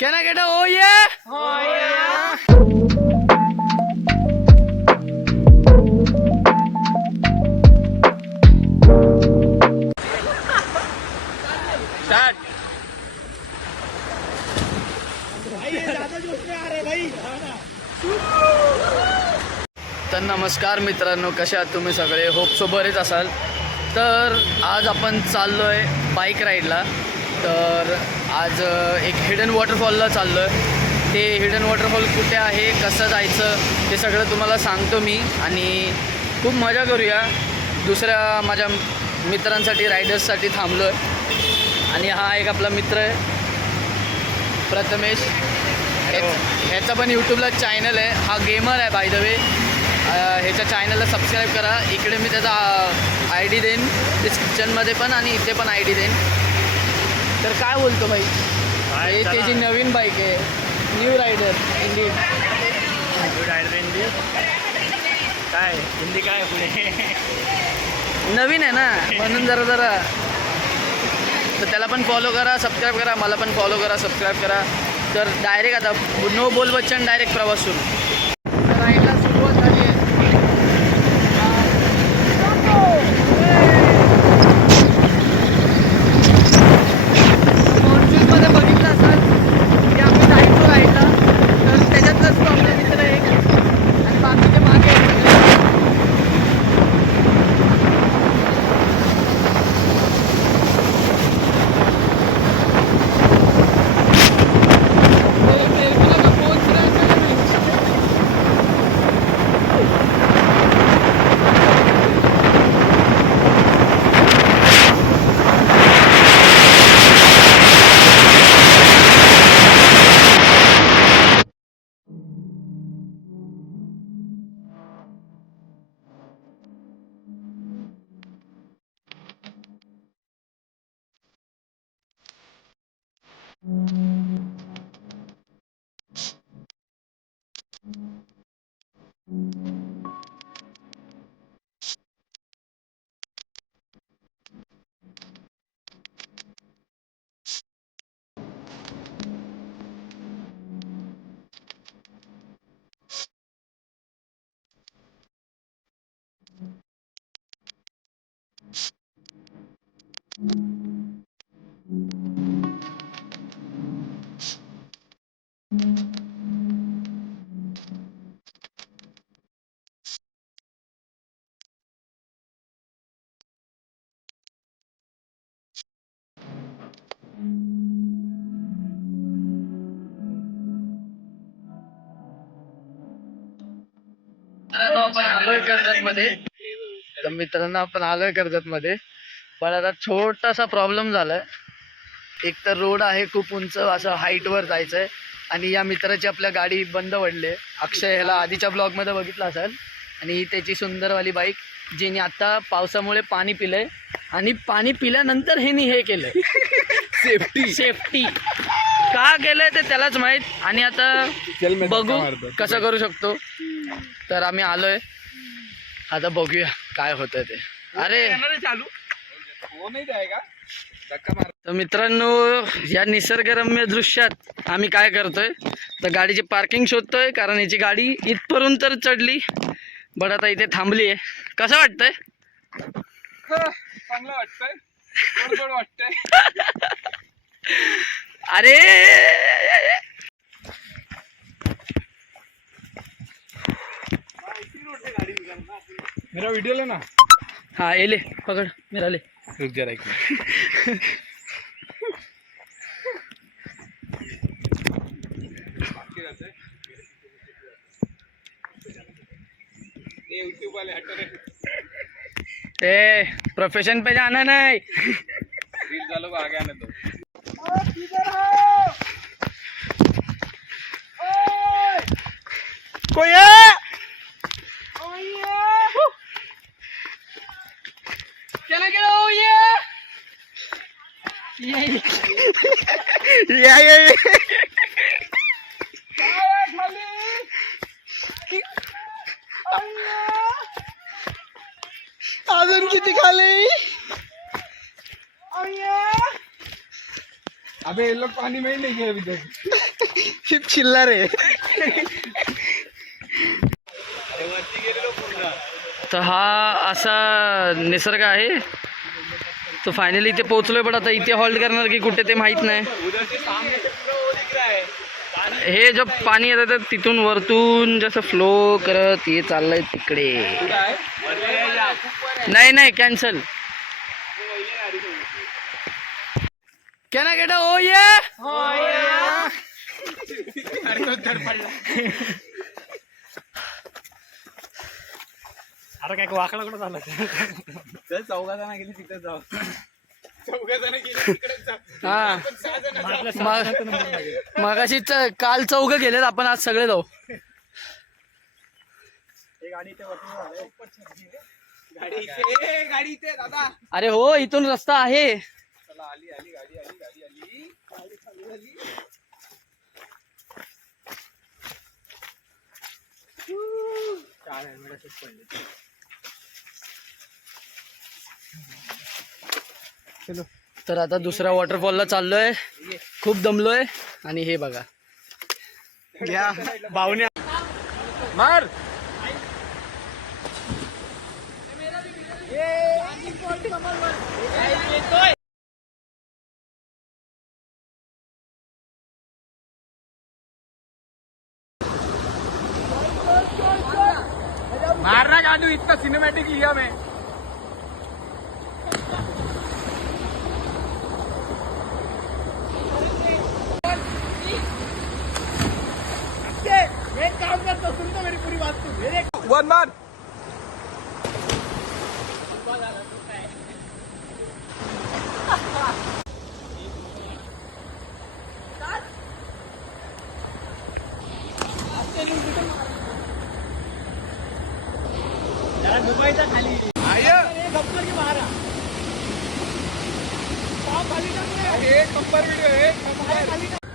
Can I get a oh yeah? Oh yeah. Start. तर नमस्कार मित्रांनो, कसे आहात तुम्ही सगळे? होप सो बरेच असाल. तर आज आपण चाललो आहे बाईक राईडला. तर आज एक हिडन वॉटरफॉलला चाललो आहे. ते हिडन वॉटरफॉल कुठे आहे, कसं जायचं ते सगळं तुम्हाला सांगतो मी. आणि खूप मजा करूया. दुसऱ्या माझ्या मित्रांसाठी, रायडर्ससाठी थांबलो आहे. आणि हा एक आपला मित्र आहे प्रथमेश. ह्याचा पण यूट्यूबला चॅनल आहे. हा गेमर आहे बाय द वे. ह्याच्या चॅनलला सबस्क्राईब करा. इकडे मी त्याचा ID देईन डिस्क्रिप्शनमध्ये पण, आणि इथे पण ID देईन. तर काय बोलतो भाई? हे त्याची नवीन बाईक आहे, न्यू रायडर इंडियन. काय हिंदी काय पुढे नवीन आहे ना, म्हणून जरा तर त्याला पण फॉलो करा, सबस्क्राईब करा. मला पण फॉलो करा, सबस्क्राईब करा. तर डायरेक्ट आता नो बोल बच्चन, डायरेक्ट प्रवास सुरू. राईडला सुरुवात झाली आहे. मॉन्सूनमध्ये बघितलं असाल की आम्ही जायचो राईडला. तर त्याच्यातलाच तो आपला मित्र आहे आणि बाकीचे मागे आहेत. आपण आलोय कर्जतमध्ये. तर मित्रांनो, आपण आलोय कर्जतमध्ये. पण आता छोटासा प्रॉब्लेम झालाय. एक तर रोड आहे खूप उंच, असं हाईटवर जायचंय. आणि या मित्राची आपल्या गाडी बंद पडली आहे. अक्षय ह्याला आधीच्या ब्लॉगमध्ये बघितलं असेल. आणि ही त्याची सुंदरवाली बाईक, जिने आता पावसामुळे पाणी पिलंय. आणि पाणी पिल्यानंतर ह्यानी हे केलंय सेफ्टी का केलंय ते त्यालाच माहीत. आणि आता बघू कसं करू शकतो. तर आम्ही आलोय, आता बघूया काय होतं ते. अरे चालू हो नाही जाएगा धक्का मार. तर मित्रांनो, या निसर्गरम्य दृश्यात आम्ही काय करतोय, तर गाडीची पार्किंग शोधतोय. कारण याची गाडी इथपर्यंत तर चढली, बट आता इथे थांबली आहे. कसं वाटतंय? चांगलं वाटतंय, गोड वाटतंय. अरे मेरा वीडियो लेना. हाँ ये ले, पकड़ मेरा ले. रुक जरा एक मिनट. यूट्यूब वाले हटो रे. ए प्रोफेशन पे जाना नहीं. रील वालों को आगे आने दो. कोई है? चला के लो ये अजून किती खाली? अबे ये लोग पानी में ही नहीं गए अभी तक. चिल्लर आहे. तर हा असा निसर्ग आहे. तो फायनली इथे पोहोचलोय, पण आता इथे हॉल्ट करणार की कुठे ते माहीत नाही. हे जे पाणी येतं तर तिथून वरतून जसं फ्लो करत हे चाललंय तिकडे. नाही कॅन्सल. क्या गेटा हो ये अरे काय वाकडा कुठं झाला. चौघा गेली तिकडे जाऊ. चौघा जण गेली तिकडेच जाऊ. हा मगाशी काल चौघ गेलेत, आपण आज सगळे जाऊ. गाडी इथे दादा. अरे हो, इथून रस्ता आहे. चला आली गाडी आली. तर आता दुसऱ्या वॉटरफॉलला चाललोय. खूप दमलोय. आणि हे बघा भावने मार. मार ना गाडू, इतना सिनेमॅटिक लिया मैं. वन मार. दुबईचा खाली गप्पर की मारा. कंपर व्हिडिओ आहे.